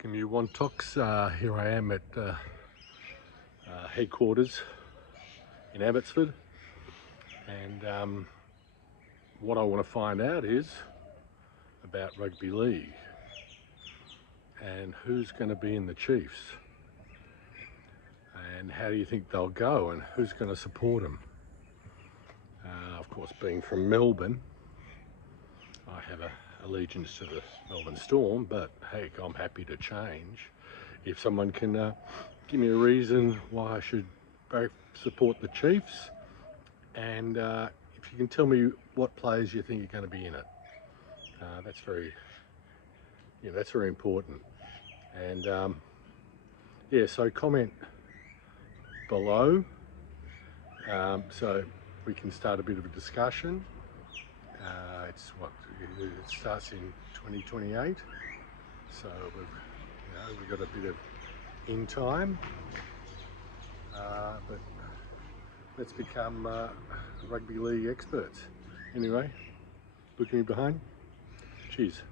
Lukim Yu Wantoks. Here I am at headquarters in Abbotsford, and what I want to find out is about Rugby League and who's going to be in the Chiefs and how do you think they'll go and who's going to support them. Of course, being from Melbourne, I have a allegiance to the Melbourne Storm, but heck, I'm happy to change. If someone can give me a reason why I should both support the Chiefs, and if you can tell me what players you think are going to be in it, that's very important. And yeah, so comment below so we can start a bit of a discussion. It starts in 2028, so we've got a bit of in time, but let's become rugby league experts. Anyway, looking behind. Cheers.